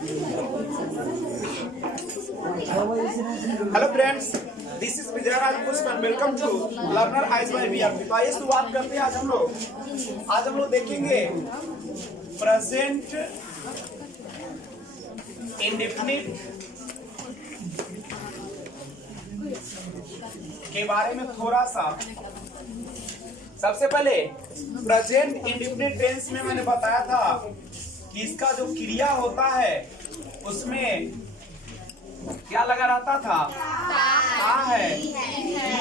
Hello friends, this is Vijayraj Pushpan. Welcome to learner eyes by VRP. तो आइए शुरुआत करते हैं। आज हम लोग देखेंगे प्रेजेंट इंडेफिनिट के बारे में थोड़ा सा। सबसे पहले प्रेजेंट इंडेफिनिट टेंस में मैंने बताया था कि इसका जो क्रिया होता है उसमें क्या लगा रहता था? आ है, ई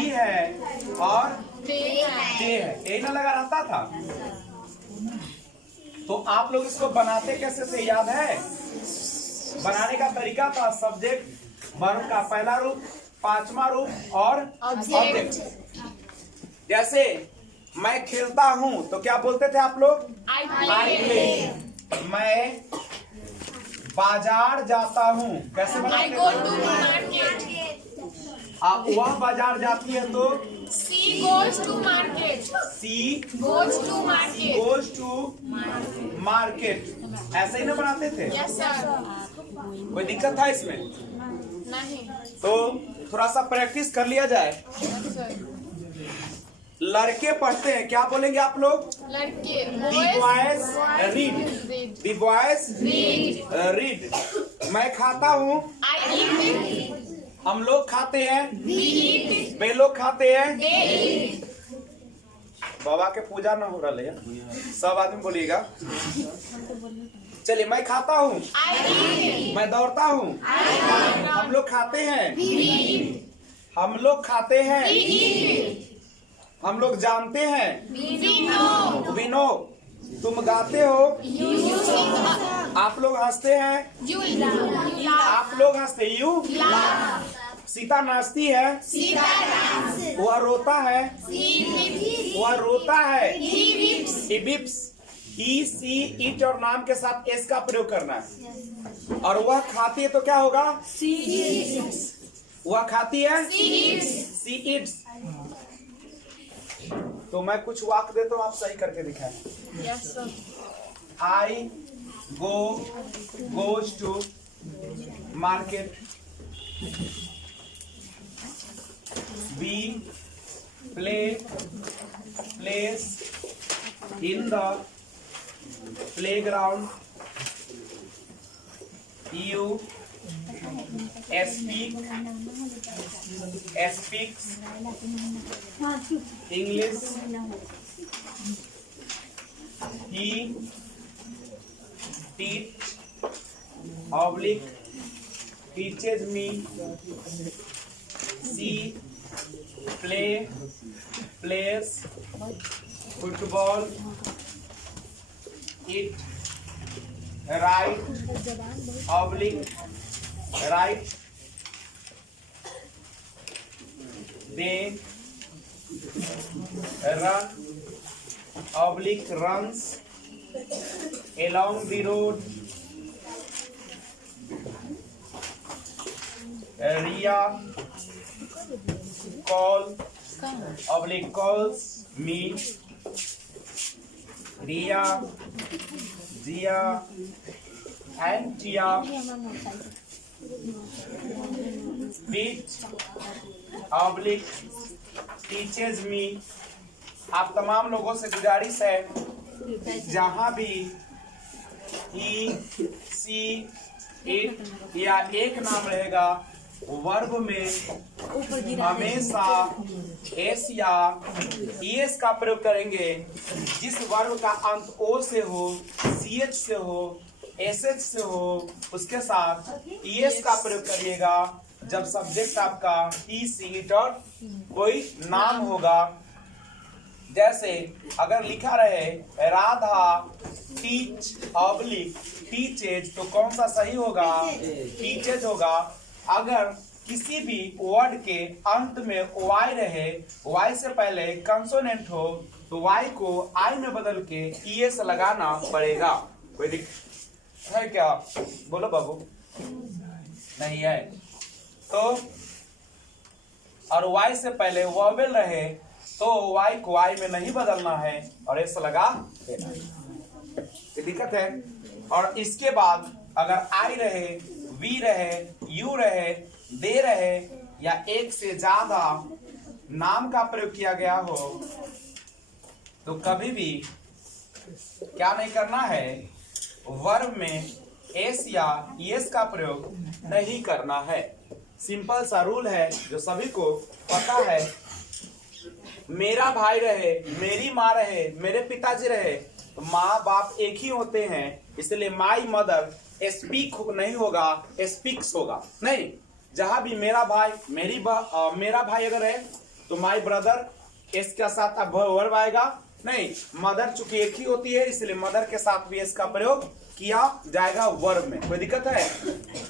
है और ते है, यही ना लगा रहता था। तो आप लोग इसको बनाते कैसे थे याद है? बनाने का तरीका था सब्जेक्ट वर्ब का पहला रूप, पांचवा रूप और ऑब्जेक्ट। जैसे मैं खेलता हूं तो क्या बोलते थे आप लोग? I play. मैं बाजार जाता हूँ कैसे बनाते थे? वह बाजार जाती है तो She goes to market. She Goes to market. Goes to market. ऐसे ही ना बनाते थे? Yes sir. कोई दिक्कत था इसमें? नहीं. तो थोड़ा सा प्रैक्टिस कर लिया जाए। Yes sir. लड़के पढ़ते हैं, क्या बोलेंगे आप लोग? लड़के. The boys read. Read. The boys Read. read. मैं खाता हूँ, I eat. हम लोग खाते हैं, We eat. वे लोग खाते हैं। They eat. बाबा के पूजा ना हो रहा है, सब आदमी बोलिएगा। चलिए, मैं खाता हूँ, I eat. मैं दौड़ता हूँ, हम लोग खाते हैं, हम लोग खाते हैं, We eat. हम लोग जानते हैं, We know. we know। तुम गाते हो, You sing. आप लोग हंसते हैं, You laugh. आप लोग हंसते, यू। Laugh. सीता नाचती है, Sita laughs. वह रोता है, He weeps. वह रोता है। He weeps. He weeps. He, she, it और नाम के साथ एस का प्रयोग करना है। और वह खाती है तो क्या होगा? She eats. वह खाती है, She eats. See it's. तो मैं कुछ वाक्य देता हूँ, आप सही करके दिखाएं। Yes sir. I goes to market. We place in the playground. You speaks English। he teaches me। she plays football। it write। they runs along the road। Ria calls me। Ria, Zia and Tia Pete teaches me। आप तमाम लोगों से गुजारिश है, जहां भी ही, she, it या एक नाम रहेगा, वर्ब में हमेशा एस या ईएस का प्रयोग करेंगे। जिस वर्ब का अंत ओ से हो, सीएच से हो, एसएच से हो, उसके साथ ईएस का प्रयोग करिएगा जब सब्जेक्ट आपका ही, सी, इट और कोई नाम होगा। जैसे अगर लिखा रहे राधा टीचेज, तो कौन सा सही होगा? टीचेज होगा। अगर किसी भी वर्ड के अंत में वाई रहे, वाई से पहले कंसोनेंट हो, तो वाई को आई में बदल के ईएस लगाना पड़ेगा। कोई दिक्कत है क्या? बोलो बाबू। नहीं है तो, और वाई से पहले वॉवेल रहे तो वाई को आई में नहीं बदलना है और एस लगा देना है। दिक्कत है। और इसके बाद अगर आई रहे, वी रहे, यू रहे, दे रहे या एक से ज्यादा नाम का प्रयोग किया गया हो तो कभी भी क्या नहीं करना है, वर्ब में एस या एस का प्रयोग नहीं करना है। सिंपल सा रूल है जो सभी को पता है। मेरा भाई रहे, मेरी माँ रहे, मेरे पिताजी रहे तो माँ बाप एक ही होते हैं, इसलिए माई मदर स्पीक नहीं होगा, स्पीक्स होगा। नहीं, जहां भी मेरा भाई, मेरा भाई अगर है तो माई ब्रदर एस के साथ वर्ब आएगा। नहीं, मदर चूंकि एक ही होती है इसलिए मदर के साथ भी इसका प्रयोग किया जाएगा वर्ब में। कोई दिक्कत है?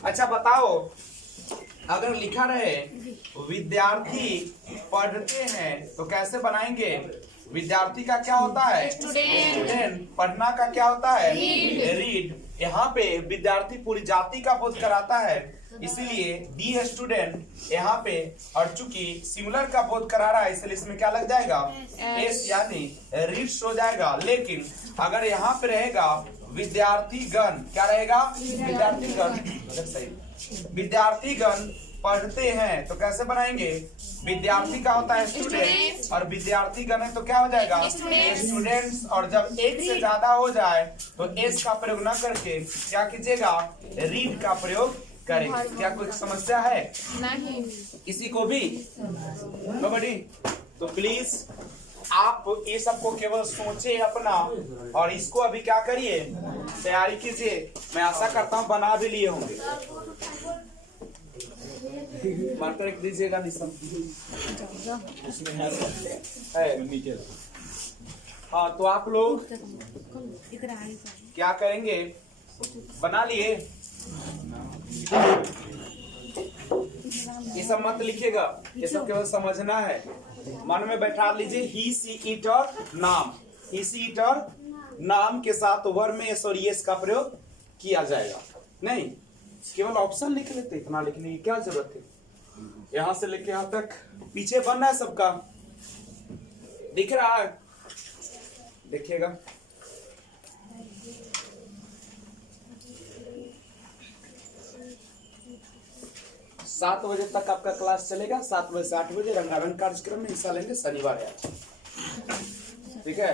अच्छा बताओ, अगर लिखा रहे विद्यार्थी पढ़ते हैं तो कैसे बनाएंगे? विद्यार्थी का क्या होता है? स्टूडेंट। पढ़ना का क्या होता है? रीड। यहाँ पे विद्यार्थी पूरी जाति का बोध कराता है, इसीलिए दी स्टूडेंट यहाँ पे, और चूंकि सिंगुलर का बोध करा रहा है इसलिए इसमें क्या लग जाएगा? एस, यानी रीड्स हो जाएगा। लेकिन अगर यहाँ पे रहेगा विद्यार्थीगण, क्या रहेगा? विद्यार्थीगण। विद्यार्थीगण पढ़ते हैं तो कैसे बनाएंगे? विद्यार्थी का होता है स्टूडेंट और विद्यार्थीगण है तो क्या हो जाएगा? स्टूडेंट्स। और जब एक से ज्यादा हो जाए तो एस का प्रयोग न करके क्या कीजिएगा? रीड का प्रयोग करेंगे। क्या कोई समस्या है? नहीं। किसी को भी? नोबडी? तो प्लीज आप ये सबको केवल सोचे अपना, और इसको अभी क्या करिए? तैयारी कीजिए। मैं आशा करता हूँ बना भी लिए होंगे। मार्कर एक दीजिएगा निशम। हाँ, तो आप लोग क्या करेंगे? बना लिए? ये सब मत लिखिएगा, ये सब केवल समझना है। मन में बैठा लीजिए। ही, सी, इट और नाम। ही, सी, इट और नाम के साथ वर्ब में एस और एस का प्रयोग किया जाएगा। नहीं, केवल ऑप्शन लिख लेते, इतना लिखने की क्या जरूरत है? यहां से लेके यहां तक पीछे बनना है सबका। दिख रहा है? देखिएगा। सात बजे तक आपका क्लास चलेगा। 7 बजे से 8 बजे रंगारंग कार्यक्रम में हिस्सा लेंगे शनिवार है। ठीक है?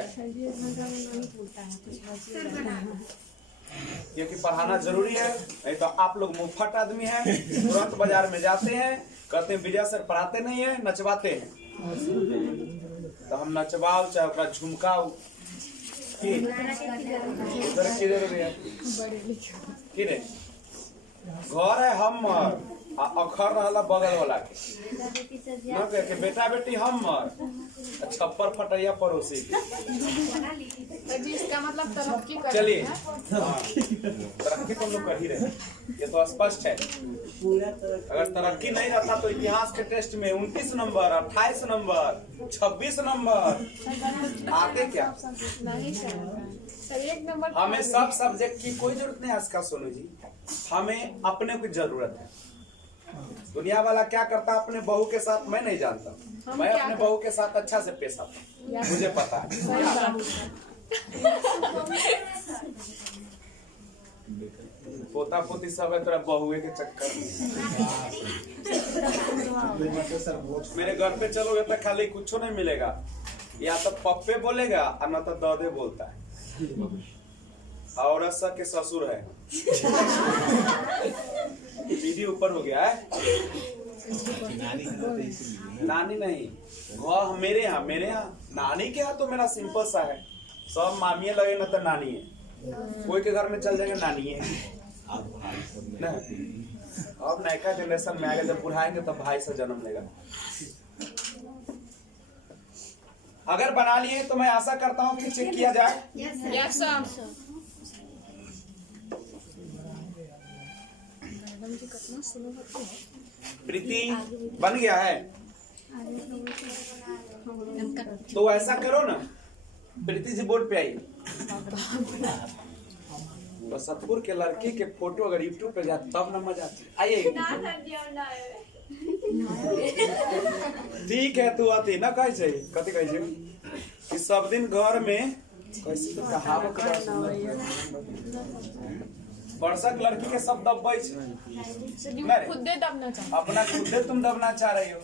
क्योंकि पढ़ाना जरूरी है, नहीं तो आप लोग मुफ्त आदमी हैं, तुरंत बाजार में जाते हैं, कहते हैं विजय सर पढ़ाते नहीं है, नचवाते हैं। तो हम नचवाओ चाहे ओकरा झुमकाओ। घर है हमर, अखर रहला बगल वाला के, न कह के बेटा बेटी हमर, छप्पर फटैया पड़ोसी के। इसका मतलब तरक्की कर। चलिए, तरक्की तो हम लोग कर ही रहे, ये तो स्पष्ट है। अगर तरक्की नहीं रहता तो इतिहास के टेस्ट में 29 नंबर, 28 नंबर, 26 नंबर आते क्या? नहीं सर, एक नंबर। हमें सब सब्जेक्ट की कोई जरूरत नहीं है इसका। सोनू जी, हमें अपने की जरूरत है। दुनिया वाला क्या करता है अपने बहू के साथ मैं नहीं जानता। मैं अपने बहू के साथ अच्छा से पेश आता हूँ, मुझे पता है। पोता पोती सब है तेरा बहुए के चक्कर में। मेरे घर पे चलोगे तो खाली कुछ नहीं मिलेगा, या तो पप्पे बोलेगा और न तो दौदे बोलता है। औरत सा के ससुर है। वीडियो ऊपर हो गया है। नानी नहीं, वह मेरे यहाँ नानी के यहाँ तो मेरा सिंपल सा है। सब मामिया लगे न तो नानी है। कोई के घर में चल जाएगा नानी है ना। अब नया जनरेशन में आगे जब बुढ़ाएंगे तब भाई से जन्म लेगा। अगर बना लिए तो मैं आशा करता हूँ कि चेक किया जाए। Yes sir. प्रीति बन गया है तो ऐसा करो ना, प्रीति जी बोर्ड पे आई। बसतपुर के लड़के के फोटो अगर यूट्यूब पे जाए तब न मजा आइए। ठीक है, तू आती ना कहे छै कथी कहे छै कि सब दिन घर में कैसे तो कहावत वर्षक लड़की के सब दबे छै। सर जी नहीं। खुद दे दबना चाहता अपना खुदे तुम दबना चाह रही हो।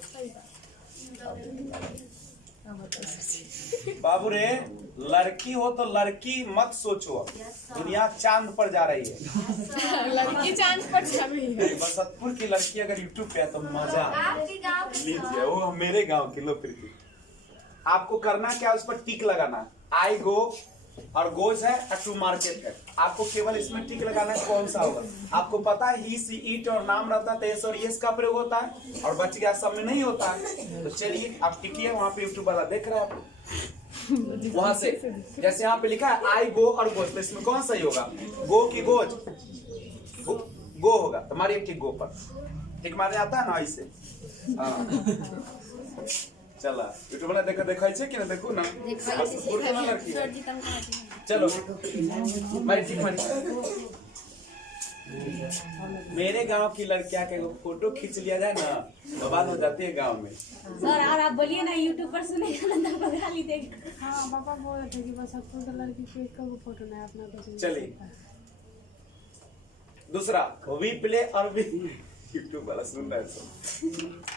बाबू रे, लड़की हो तो लड़की मत सोचो, दुनिया चांद पर जा रही है। लड़की चांद पर जा रही है। बसंतपुर की लड़की अगर यूट्यूब पे है तो मजा लीजिए। वो मेरे गांव की लो प्रीति। आपको करना क्या, उस पर टिक लगाना। आई गो और गोज है टू मार्केट है। आपको केवल इसमें टिक लगाना है, कौन सा होगा आपको पता है। ही सी इट और नाम रहता है तो एस और यस का प्रयोग होता है, और बच गया सब में नहीं होता है। तो चलिए आप टिकिए, वहां पे यूट्यूब वाला देख रहा है आपको। वहां से जैसे यहाँ पे लिखा है आई गो और गोज, तो इसमें कौन सही होगा, गो की गोज, गो होगा। तो मारिए टिक गो पर, टिक मारने आता है ना ऐसे। चला यूट्यूब वाला देखो, देखा कि ना, देखो ना बस पूरी ना लड़की है। चलो मारी टिक मारी। मेरे गांव की लड़कियां के फोटो खींच लिया जाए ना तो बात हो जाती है गांव में। सर और आप बोलिए ना, यूट्यूब पर सुनेगा ना बगा ली देख। हाँ पापा बोल रहे थे कि बस अब तो लड़की को एक को फोटो नहीं अपना तो चलिए दूसरा, वी प्ले और वी, यूट्यूब वाला सुन रहा है।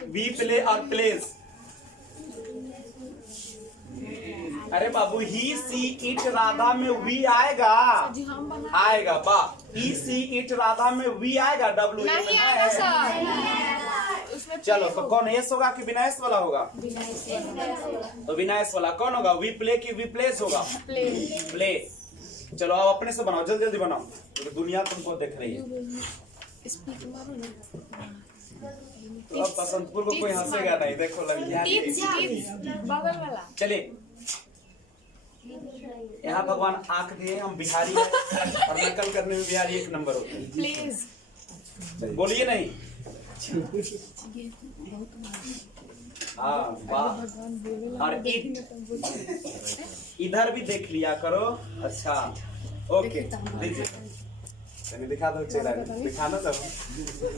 वी प्ले और प्लेस। अरे बाबू, ही सी इट राधा में वी आएगा, जी हम बना आएगा बा। ही सी इट राधा में वी आएगा, डब्ल्यू नहीं आएगा सर। उसमें चलो तो कौन एस होगा कि बिना एस वाला होगा, तो बिना एस वाला कौन होगा, वी प्ले की वी प्लेस होगा, प्ले। प्ले। चलो आप अपने से बनाओ, जल्दी जल्दी बनाओ, तो दुनिया तुमको देख रही है। स्पीक मारो ना। तो अब बसंतपुर को कोई हंसेगा नहीं, देखो टिप्स बगल वाला। चलिए यहाँ भगवान आंख दिए, हम बिहारी हैं और नकल करने में बिहारी एक नंबर होते हैं। प्लीज बोलिए नहीं। हाँ वाह। और इधर भी देख लिया करो। अच्छा ओके, लीजिए चलिए दिखा दो चेहरा, दिखाना तब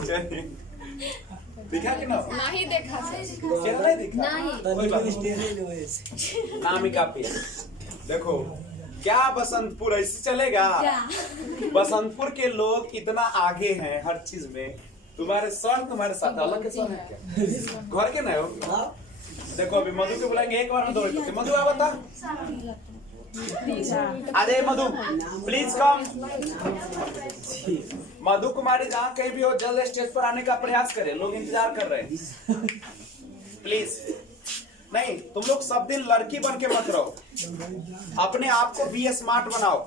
चलिए। दिखा कि ना, नहीं देखा सर। चेहरा नहीं दिखा, कोई बात नहीं। नाम ही काफी है। देखो क्या बसंतपुर ऐसे चलेगा। बसंतपुर के लोग इतना आगे हैं हर चीज में। तुम्हारे सर तुम्हारे साथ अलग के सर है क्या, घर के ना हो। देखो अभी मधु के बुलाएंगे, एक बार में दौड़े तो मधु आ बता। अरे मधु प्लीज कम। मधु कुमारी जहाँ कहीं भी हो जल्द स्टेज पर आने का प्रयास करें, लोग इंतजार कर रहे हैं। प्लीज नहीं, तुम लोग सब दिन लड़की बन के मत रहो, अपने आप को बी स्मार्ट बनाओ।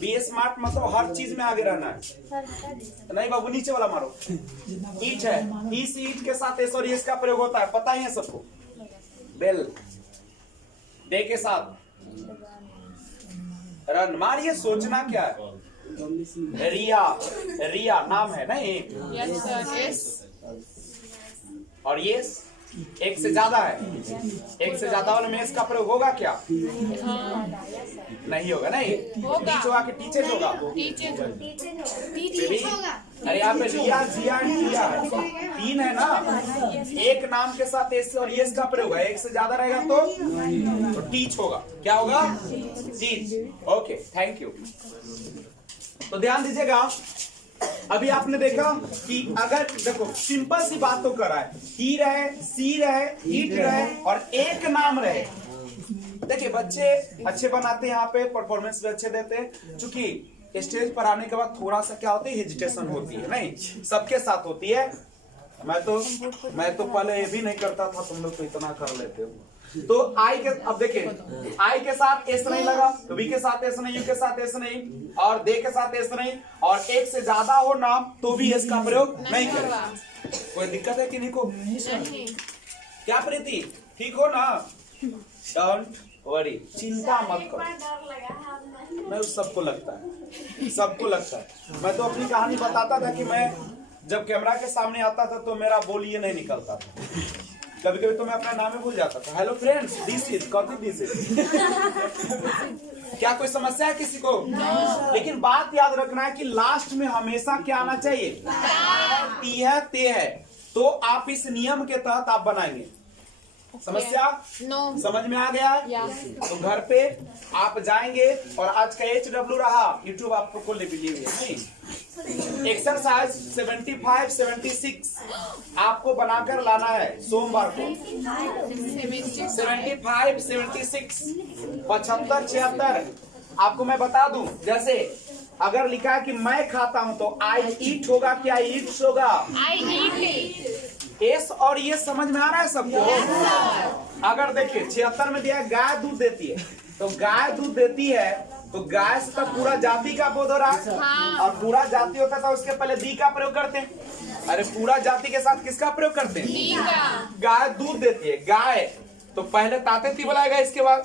बी स्मार्ट मतलब हर चीज में आगे रहना है। नहीं बाबू नीचे वाला मारो। ईट है, इस ईट के साथ एस और एस का प्रयोग होता है, पता ही है सबको। बेल, डे के साथ रन। मारिए, सोचना क्या है। रिया, रिया नाम है ना एक, यस सर यस। और ये एक से ज्यादा है, एक से ज्यादा वाले में इसका प्रयोग होगा क्या, नहीं होगा। नहीं होगा। टीच होगा कि टीचर्स होगा, टीचर बेबी। अरे यहाँ पे रिया जिया रिया तीन है ना, एक नाम के साथ एस और एस का प्रयोग है, एक से ज्यादा रहेगा तो टीच होगा। क्या होगा, टीच। Okay thank you. तो ध्यान दीजिएगा, अभी आपने देखा कि अगर देखो सिंपल सी बात तो करा है, ही रहे, सी रहे, ईट रहे और एक नाम रहे। देखिए बच्चे अच्छे बनाते हैं, यहाँ पे परफॉर्मेंस भी अच्छे देते हैं। चूंकि स्टेज पर आने के बाद थोड़ा सा क्या होती है, हेजिटेशन होती है, नहीं सबके साथ होती है। मैं तो पहले ये भी नहीं करता था, तुम लोग तो इतना कर लेते हो। तो आई के, अब देखिए आई के साथ एस नहीं लगा, तो वी के साथ एस नहीं, यू के साथ एस नहीं, और दे के साथ एस नहीं, और एक से ज्यादा हो नाम तो भी एस का प्रयोग नहीं करें। कोई दिक्कत है कि नहीं को? नहीं। क्या प्रीति, ठीक हो ना? डोंट वरी, चिंता मत करो। मैं सबको लगता है, सबको लगता है। मैं तो अपनी कहानी बताता था कि मैं जब कैमरा के सामने आता था तो मेरा बोल ये नहीं निकलता था। कभी कभी तो मैं अपना नाम ही भूल जाता था। Hello friends, this is copy, this is. क्या कोई समस्या है किसी को? लेकिन बात याद रखना है कि लास्ट में हमेशा क्या आना चाहिए, ती है ते है। तो आप इस नियम के तहत आप बनाएंगे। समस्या नो समझ में आ गया? तो घर पे आप जाएंगे और आज का HW रहा, यूट्यूब आपको ले भी लिए नहीं एक्सरसाइज 75 76 आपको बनाकर लाना है सोमवार को। 75 76 75 76 आपको मैं बता दूं, जैसे अगर लिखा है कि मैं खाता हूं तो आई ईट होगा कि आई ईट्स होगा? एस और ये समझ में आ रहा है सबको? अगर देखिए 76 में दिया है गाय दूध देती है, तो गाय दूध देती है तो गाय से तो पूरा जाति का बोध हो रहा है, और पूरा जाति होता था उसके पहले दी का प्रयोग करते हैं। अरे पूरा जाति के साथ किसका प्रयोग करते हैं? गाय दूध देती है, गाय तो पहले ताते ती बुलाएगा, इसके बाद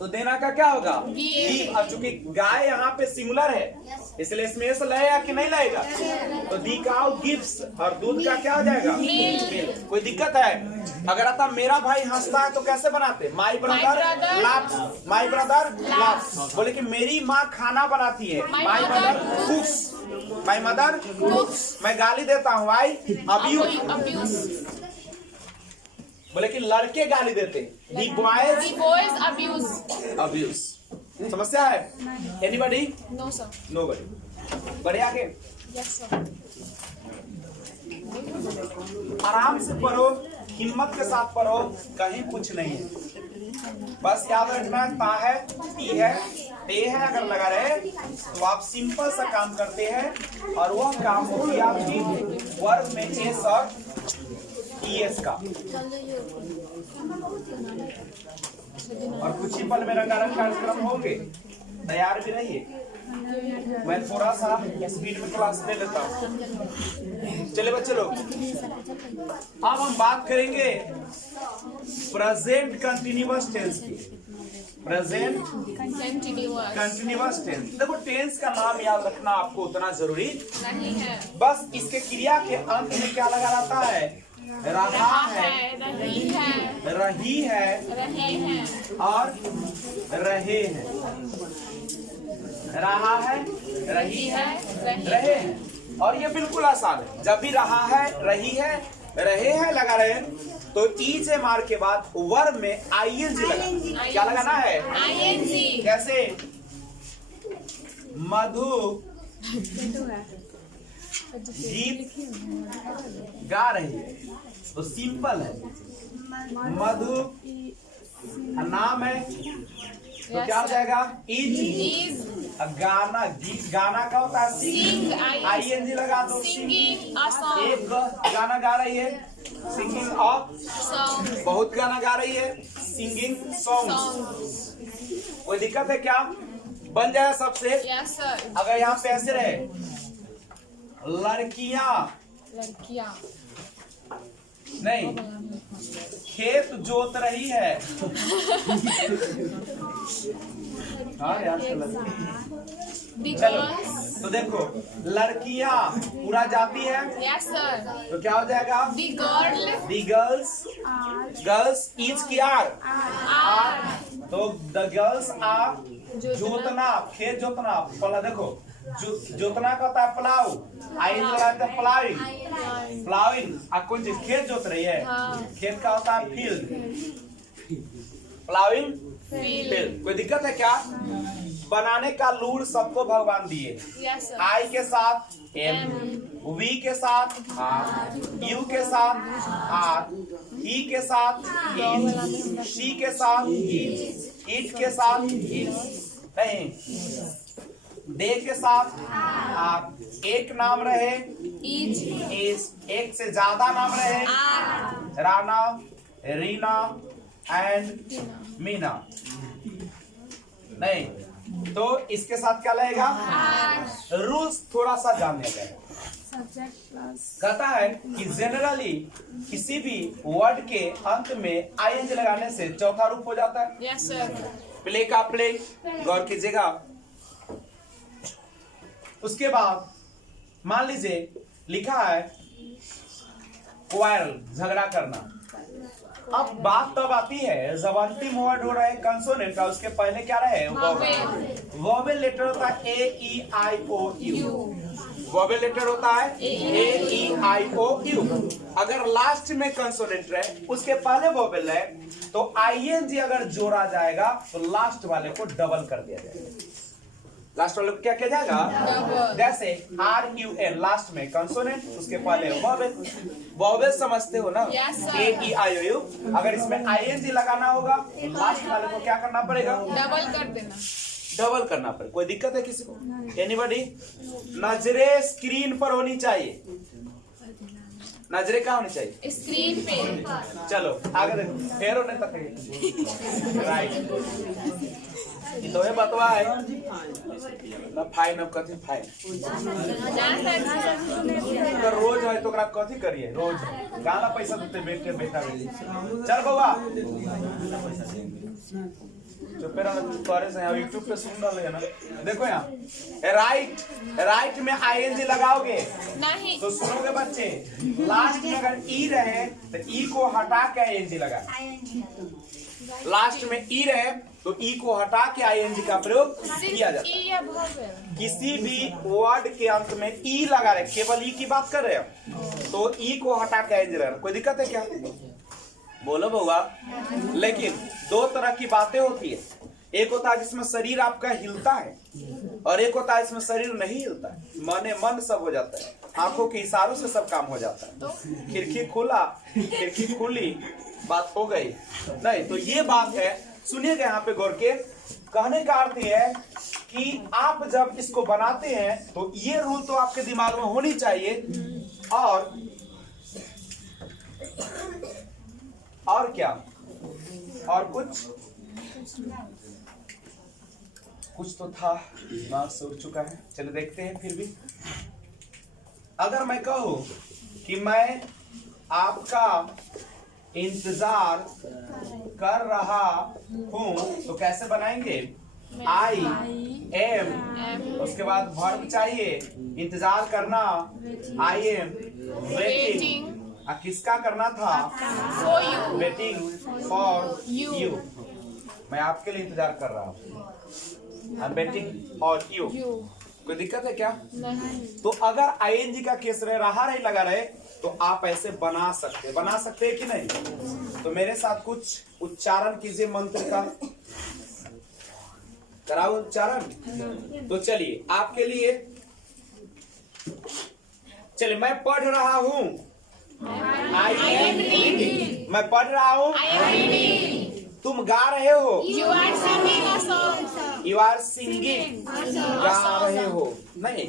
तो देना का क्या होगा? दी। और चूंकि गाय यहाँ पे सिंगुलर है इसलिए इसमें एस लगेगा कि नहीं लगेगा? तो दी का गिव्स और दूध का क्या हो जाएगा? मिल्क। कोई दिक्कत है? अगर आता मेरा भाई हंसता है तो कैसे बनाते? My brother laughs, my brother laughs. बोले कि मेरी माँ खाना बनाती है, माई मदर कुक्स, माई मदर कुक्स। मैं गाली देता हूँ, आई अब्यूज। बोले कि लड़के गाली देते, दी बॉयज अब्यूज। समस्या है? एनीबॉडी? No sir. नोबडी। बढ़े आगे। Yes sir. आराम से पढ़ो, हिम्मत के साथ पढ़ो, कहीं कुछ नहीं है। बस याद रखना ता है, ती है, ते है अगर लगा रहे तो आप सिंपल सा काम करते हैं और वह काम होगी आपकी वर्ब में एस और ईएस का। और कुछ ही पल में रंगारंग कार्यक्रम होंगे, तैयार भी रहिए। मैं थोड़ा सा स्पीड में क्लास ले लेता हूँ। चले बच्चे लोग, अब हम बात करेंगे प्रेजेंट कंटिन्यूअस टेंस की। Present continuous tense. देखो टेंस का नाम याद रखना आपको उतना जरूरी नहीं है, बस इसके क्रिया के अंत में क्या लगा रहता है? रहा है, रही है, रही है रहे हैं और रहे हैं। रहा है, रही है, रहे हैं। और ये बिल्कुल आसान है। जब भी रहा है, रही है, रहे हैं लगा रहे तो ई से मार के बाद वर्ब में आईएनजी लगा। क्या लगाना है? आईएनजी। कैसे? मधु गीत गा रही है तो सिंपल है। मधु नाम है तो क्या हो जाएगा? इज। गाना, गीत गाना का होता है सिंग, आईएनजी लगा दो। Singing a song. एक गाना गा रही है, सिंगिंग ऑफ सॉन्ग। बहुत गाना गा रही है, सिंगिंग सॉन्ग्स। कोई दिक्कत है क्या? बन जाए सबसे। Yes sir. अगर यहाँ पे ऐसे रहे लड़कियां लड़कियां नहीं खेत जोत रही है। हाँ यार चलो, तो देखो लड़कियां पूरा जाती है यस सर। तो क्या हो जाएगा? दी girl the girls, girls is की आर, तो द गर्ल्स आर जोतना, खेत जोतना। पला देखो जोतना का होता है प्लाउ, आई लगाते हैं प्लाविंग, प्लाविंग। कोई चीज खेत जोत रही है, खेत का होता है फील्ड, प्लाविंग फील्ड। कोई दिक्कत है क्या? बनाने का लूर सबको भगवान दिए। Yes sir. आई के साथ एम, वी के साथ आर, यू के साथ आर, ही के साथ इज, शी के साथ इज, इट के साथ इज, नहीं दे के साथ आर। एक नाम रहे इज, एक से ज्यादा नाम रहे राना, रीना एंड मीना, नहीं तो इसके साथ क्या लगेगा? रूल्स थोड़ा सा जानने गए। कहता है कि जनरली किसी भी वर्ड के अंत में आईएनजी लगाने से चौथा रूप हो जाता है। Yes sir. प्ले का प्ले, गौर कीजिएगा। उसके बाद मान लीजिए लिखा है क्वारल, झगड़ा करना। अब बात तब आती है जब अंतिम वर्ड हो रहा है कंसोनेंट का, उसके पहले क्या रहे? वोवेल। वोवेल लेटर होता है ए ई आई ओ यू। वोवेल लेटर होता है ए ई आई ओ यू। अगर लास्ट में कंसोनेंट रहे, उसके पहले वोवेल है, तो आईएनजी अगर जोड़ा जाएगा तो लास्ट वाले को डबल कर दिया जाएगा। लास्ट वाले को क्या किया जाएगा? जैसे RUN लास्ट में कंसोनेंट, उसके पहले वॉवेल। वॉवेल समझते हो ना? Yes, sir. AEIOU। अगर इसमें ING लगाना होगा तो लास्ट वाले को क्या करना पड़ेगा? डबल कर देना। डबल करना पड़ेगा। कोई दिक्कत है किसी को? एनीबॉडी? नजरें स्क्रीन पर होनी चाहिए। नजरें कहाँ होनी चाहिए? स्क्रीन पे। चलो आगे देखो, फेर होने तक राइट। तो ये बतवा है ना, फाइन अब कथी फाइन तो रोज है तो कथी करिए, रोज गाना पैसा देते बेटे बेटा बेटी। चल बउआ चुप रहो, करे से यहाँ यूट्यूब पे सुन रहे हैं ना। देखो यहाँ राइट में ING लगाओगे नहीं तो सुनोगे बच्चे, लास्ट में अगर ई रहे तो ई को हटा के ING लगाए। लास्ट में ई रहे तो ई को हटा के ING का प्रयोग किया जाता है। ई या भवेल। किसी भी वर्ड के अंत में ई लगा रहे, केवल ई की बात कर रहे हो तो ई को हटा के ING लगाना। कोई दिक्कत है क्या? बोलो बउआ। लेकिन दो तरह की बातें होती है, एक होता है जिसमें शरीर आपका हिलता है और एक होता है जिसमें शरीर नहीं हिलता है, मन सब हो जाता है, आंखों के इशारों से सब काम हो जाता है। खिड़की खुला, खिड़की खुली, बात हो गई नहीं। तो ये बात है, सुनिएगा यहाँ पे गौर के। कहने का अर्थ है कि आप जब इसको बनाते हैं तो ये रूल तो आपके दिमाग में होनी चाहिए। और क्या? और कुछ तो था, दिमाग से उड़ चुका है। चलो देखते हैं। फिर भी अगर मैं कहूं कि मैं आपका इंतजार कर रहा हूं तो कैसे बनाएंगे? I am, उसके बाद वर्ब चाहिए, इंतजार करना, I am waiting। किसका करना था? For you। Waiting for You। you। मैं आपके लिए इंतजार कर रहा हूँ। I'm waiting for you। कोई दिक्कत है क्या? नहीं। तो अगर ING का केस रहा रही लगा रहे तो आप ऐसे बना सकते हैं कि नहीं? तो मेरे साथ कुछ उच्चारण कीजिए मंत्र का, कराओ उच्चारण। तो चलिए आपके लिए, चलिए मैं पढ़ रहा हूँ। I am reading। मैं पढ़ रहा हूँ। I am reading। तुम गा रहे हो। You are singing a song। You are singing। गा रहे हो नहीं।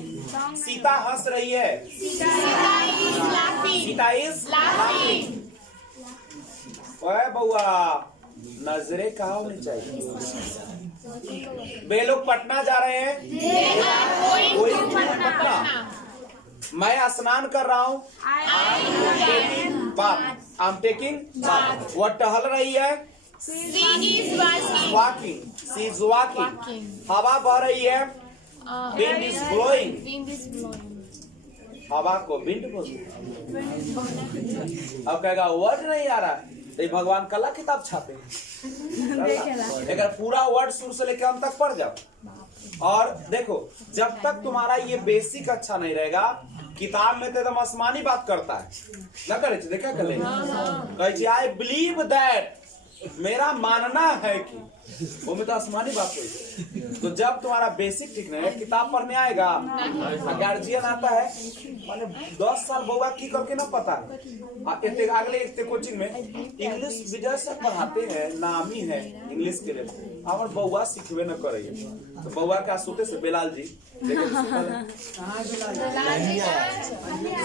सीता हंस रही है। Sita is laughing। Sita is Laughing। ओए बउआ, नजरें कहाँ होनी चाहिए? वे लोग पटना जा रहे हैं। They are going कोई to पटना। मैं स्नान कर रहा हूँ। I'm taking bath। वह टहल रही है। She is walking। Walking। She is walking। Walking। हवा बह रही है। Wind is blowing। Wind is blowing। हवा को विंड बोलते हैं। अब कहेगा वर्ड नहीं आ रहा तो ये भगवान कला किताब छापे। अगर पूरा वर्ड शुरू से लेकर अंत तक पढ़ जाओ। और देखो, जब तक तुम्हारा ये बेसिक अच्छा नहीं रहेगा, किताब में तो एकदम आसमानी बात करता है ना, करे देखा कर ले, कहे आई बिलीव दैट, मेरा मानना है कि, वो में तो आसमानी बात हुई। तो जब तुम्हारा बेसिक ठीक नहीं है, किताब पढ़ने आएगा, गार्जियन आता है, माने 10 साल बउआ की करके ना पता है। अगले कोचिंग में इंग्लिश विजय से पढ़ाते हैं, नामी है इंग्लिश के लिए, और बउआ सीखवे न करे। तो बउआ का सूते से बेलाल जी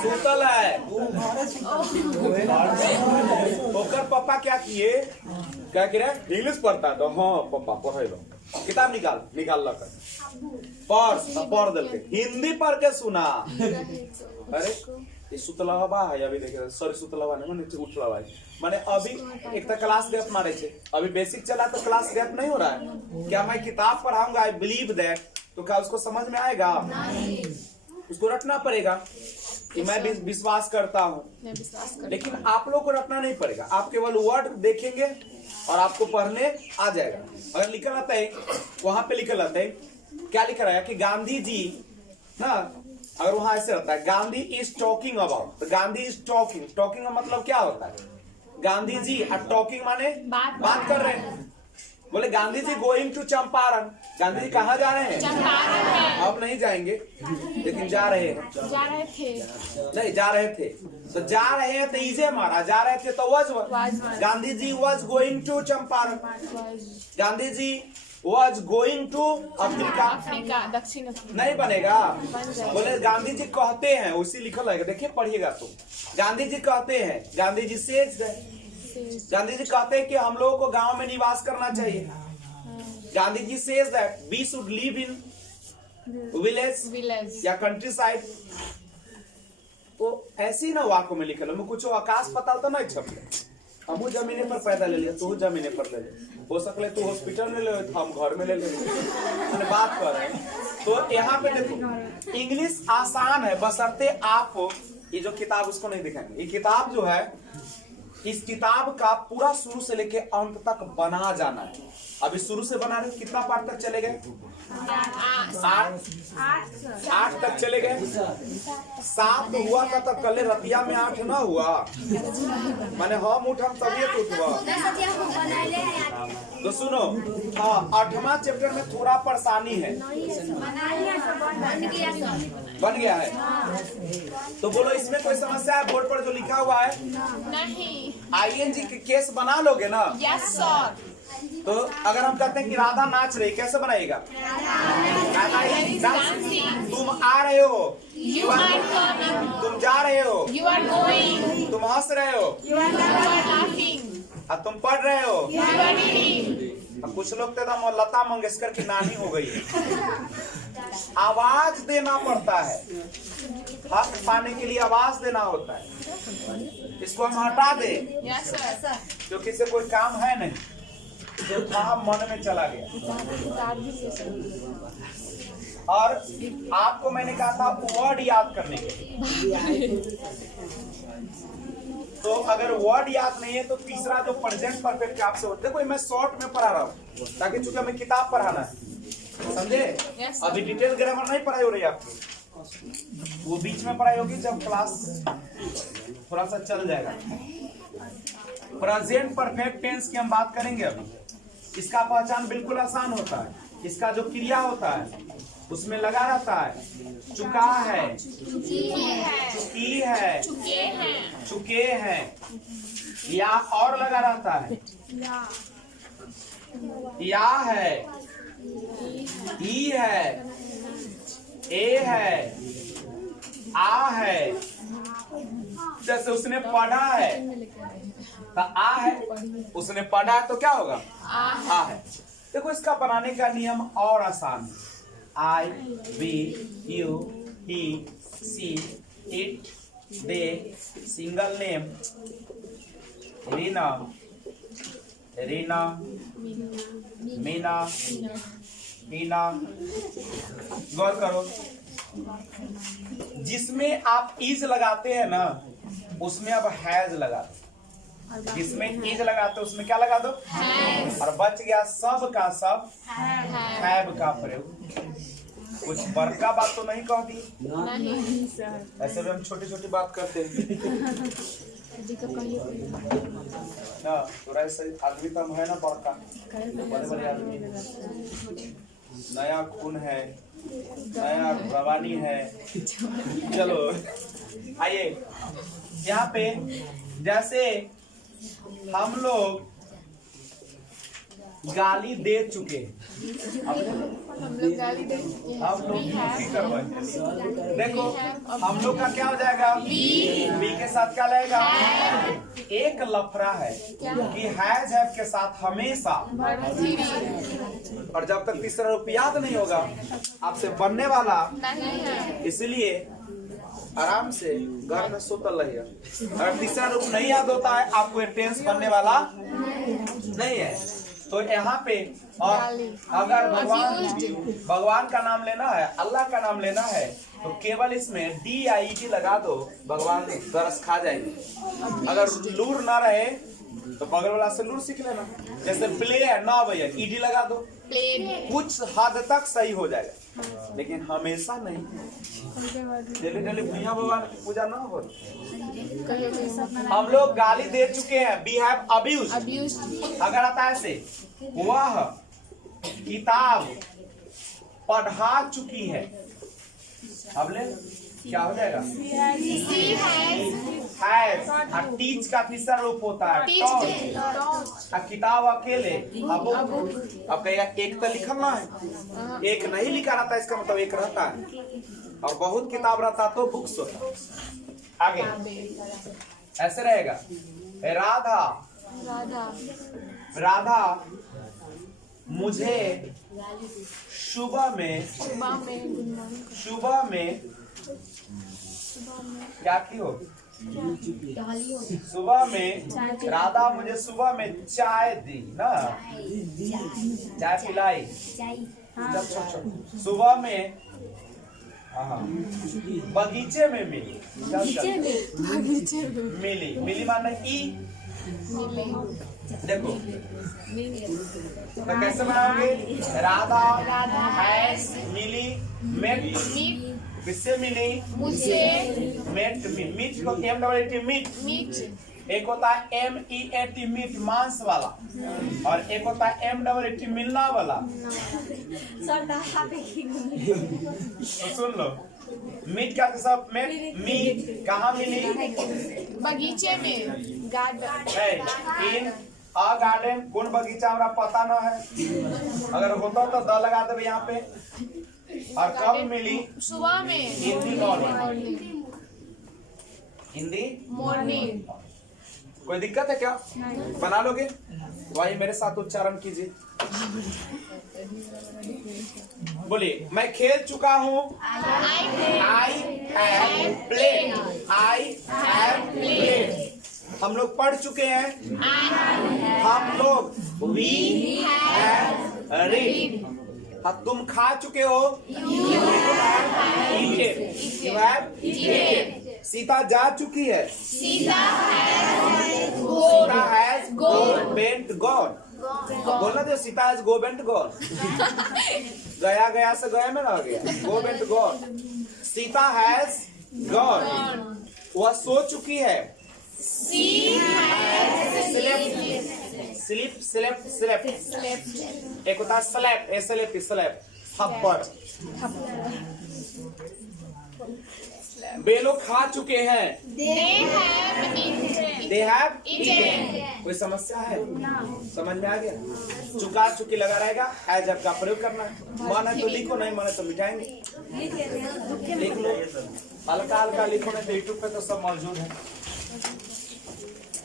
सुतल है। ओकर पापा क्या किए, क्या कह रहे, इंग्लिश पढ़ता है तो हाँ पापा पढ़े लो, किताब निकाल लग पढ़ दल के, हिंदी पढ़ के सुना। अरे ये सुतलवा है, अभी देखे सॉरी सुतलवा नहीं माने उठलवा है, माने अभी एक तो क्लास गैप मारे थे, अभी बेसिक चला तो क्लास गैप नहीं हो रहा है। क्या मैं किताब पढ़ाऊंगा आई बिलीव दैट, तो क्या उसको समझ में आएगा? उसको रटना पड़ेगा कि मैं विश्वास करता हूँ। लेकिन आप लोग को रटना नहीं पड़ेगा, आप केवल वर्ड देखेंगे और आपको पढ़ने आ जाएगा। अगर लिखा रहता है, वहां पे लिखा रहता है, क्या लिखा रहा है कि गांधी जी ना, अगर वहां ऐसे रहता है गांधी इज टॉकिंग अबाउट, तो गांधी इज टॉकिंग, टॉकिंग का मतलब क्या होता है? गांधी जी और टॉकिंग माने बात कर रहे हैं। बोले गांधी जी गोइंग टू चंपारण। गांधी जी कहाँ जा रहे हैं? चंपारण में अब नहीं जाएंगे, लेकिन जा रहे हैं। जा रहे थे। नहीं, जा रहे थे तो जा रहे हैं तो इजे मारा, जा रहे थे तो वज। Gandhi ji was going to Champaran. Gandhi ji was going to Africa. Africa, दक्षिण अफ्रीका। नहीं बनेगा। बोले गांधी जी कहते हैं, उसी लिखल रहेगा, देखिए पढ़िएगा तो। गांधी जी कहते हैं, गांधी जी सेज, गांधी जी कहते हैं कि हम लोगों को गांव में निवास करना चाहिए। Gandhi ji says that we should live in village village या कंट्री साइड। तो ऐसे ही ना वाक्य में लिखल, मैं कुछ आकाश पताल तो नहीं छपले। हम जमीने पर पैदा ले लिया, तू जमीने पर ले ले, हो सकले तू हॉस्पिटल में ले, हम घर में ले ले, मैंने बात कर रहे हैं। तो यहाँ पे देखो इंग्लिश आसान है, बशर्ते आप ये जो किताब उसको नहीं दिखाएंगे। ये किताब जो है, इस किताब का पूरा शुरू से लेके अंत तक बना जाना है। अभी शुरू से बना रहे, कितना पार्ट तक चले गए? 8 तक चले गए। 7 हुआ था तब कल रतिया में 8 ना हुआ, माने हम उठम तभी तो उठवा। तो सुनो, हाँ 8वां चैप्टर में थोड़ा परेशानी है। बन गया है तो बोलो इसमें कोई समस्या है? बोर्ड पर जो लिखा हुआ है नहीं। ING के केस बना लोगे ना? Yes sir. तो अगर हम कहते हैं कि राधा नाच रही, कैसे बनाएगा? Radha is dancing। तुम आ रहे हो, You are coming। तुम जा रहे हो, You are going। तुम हंस रहे हो, You are laughing। और तुम पढ़ रहे हो। You are reading। अब कुछ लोग तो लता मंगेशकर की नानी हो गई है। आवाज देना पड़ता है, हक पाने के लिए आवाज देना होता है। इसको हम हटा दे यस सर। क्योंकि इससे कोई काम है नहीं, जो था मन में चला गया। और आपको मैंने कहा था वर्ड याद करने के लिए, तो अगर वर्ड याद नहीं है तो तीसरा जो प्रेजेंट परफेक्ट आपसे होता है। देखो मैं शॉर्ट में पढ़ा रहा हूँ ताकि चूंकि हमें किताब पढ़ाना है, समझे? Yes, अभी डिटेल ग्रामर नहीं पढ़ाई हो रही आपको, वो बीच में पढ़ाई होगी जब क्लास थोड़ा सा चल जाएगा। प्रेजेंट परफेक्ट टेंस की हम बात करेंगे अभी। इसका पहचान बिल्कुल आसान होता है। इसका जो क्रिया होता है उसमें लगा रहता है चुका है, चुकी है, चुके हैं, या और लगा रहता है या है, ई है, ए है, आ है। जैसे उसने पढ़ा है तो आ है, उसने पढ़ा है तो क्या होगा? आ है। देखो इसका बनाने का नियम और आसान है। I, we, you, he, she, it, they, single name, Rina, Meena, Meena. गौर करो, जिसमें आप इज लगाते हैं ना उसमें अब हैज लगा दो। जिसमें इज लगाते हो उसमें क्या लगा दो? और बच गया सब का सब हैव का प्रयोग। कुछ बड़का बात तो नहीं कह दी? नहीं सर। ऐसे भी हम छोटी छोटी बात करते हैं ना। थोड़ा ऐसे आदमी तो हम है ना, बड़का बड़े बड़े आदमी, नया खून है, नया रवानी है। चलो आइए यहाँ पे, जैसे हम लोग गाली दे चुके हैं, हम लोग गाली दे चुके हैं। हम लोग देखो हम लोग का क्या हो जाएगा? बी के साथ क्या लगेगा? एक लफड़ा है कि हैज हैव के साथ हमेशा, और जब तक तीसरा रूप याद नहीं होगा आपसे बनने वाला नहीं है, इसलिए आराम से घर में सोतल रहिए। अगर तीसरा रूप नहीं याद होता है आपको टेंस बनने वाला नहीं है। तो यहाँ पे और अगर भगवान का नाम लेना है, अल्लाह का नाम लेना है, तो केवल इसमें DIED लगा दो, भगवान तरस खा जाएगी। अगर लूर ना रहे तो बगल वाला से लूर सीख लेना। जैसे प्ले है ना भैया, ED लगा दो, कुछ हद तक सही हो जाएगा, लेकिन हमेशा नहीं। डेली डेली भैया भगवान की पूजा ना हो। हम लोग गाली दे चुके हैं, वी हैव अब्यूज्ड। अगर आता है ऐसे वह किताब पढ़ा चुकी है। अब ले क्या हो जाएगा? हैज। टीच का तीसरा रूप होता है टॉट। किताब अकेले। अब कहेगा एक तो लिखल ना है, एक नहीं लिखा रहता, इसका मतलब एक रहता है, और बहुत किताब रहता तो बुक्स होता। आगे ऐसे रहेगा। राधा राधा मुझे सुबह में क्या की हो? सुबह में राधा मुझे सुबह में चाय दी ना, चाय पिलाई। सुबह में बगीचे में मिली। मिली माने ई। देखो तो कैसे बनाओगे? राधा हैज मिली मेट। किससे मिली? मुझे। मेट मीट को M-E-A-T मीट। एक होता है M-E-A-T मीट मांस वाला, और एक होता है M-E-A-T मिलना वाला। तो सुन लो, मीट का सब में मीट कहाँ मिली? बगीचे में, गार्डन। इन आ गार्डन। कौन बगीचा हमरा पता न है, अगर होता तो द लगा देवे यहाँ पे। और कब मिली? सुबह में। हिंदी मॉर्निंग। हिंदी मॉर्निंग। कोई दिक्कत है क्या? बना लोगे? वही मेरे साथ उच्चारण कीजिए। बोलिए, मैं खेल चुका हूँ। I have played। I have played। हम लोग पढ़ चुके हैं। हम लोग we have read। हाँ, तुम खा चुके हो। You have eaten। सीता जा चुकी है। Sita has went gone। बोलना दो, Sita has go went gone। गया गया से गया में रह गया। go went gone। Sita has gone। वह सो चुकी है। slept। एक होता है slept। थप्पड़। वे लोग खा चुके हैं। They have eaten। कोई समस्या है? समझ में आ गया? चुका चुकी लगा रहेगा। है जब का प्रयोग करना है। माना तो लिखो, नहीं माना तो मिटाएंगे। लिख लो, हल्का हल्का लिखो, नहीं तो यूट्यूब पे तो सब मौजूद है।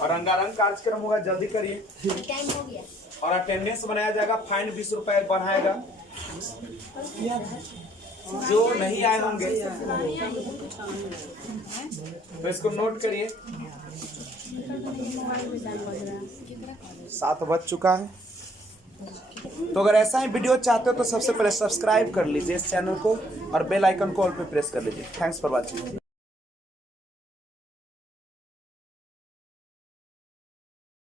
और रंगारंग कार्यक्रम होगा, जल्दी करिए। टाइम हो गया। और अटेंडेंस बनाया जाएगा, फाइन 20 रुपए बढ़ाएगा। जो नहीं आए होंगे तो इसको नोट करिए। 7 बज चुका है। तो अगर ऐसा ही वीडियो चाहते हो तो सबसे पहले सब्सक्राइब कर लीजिए इस चैनल को, और बेल आइकन को ऑल पे प्रेस कर लीजिए। Thanks for watching.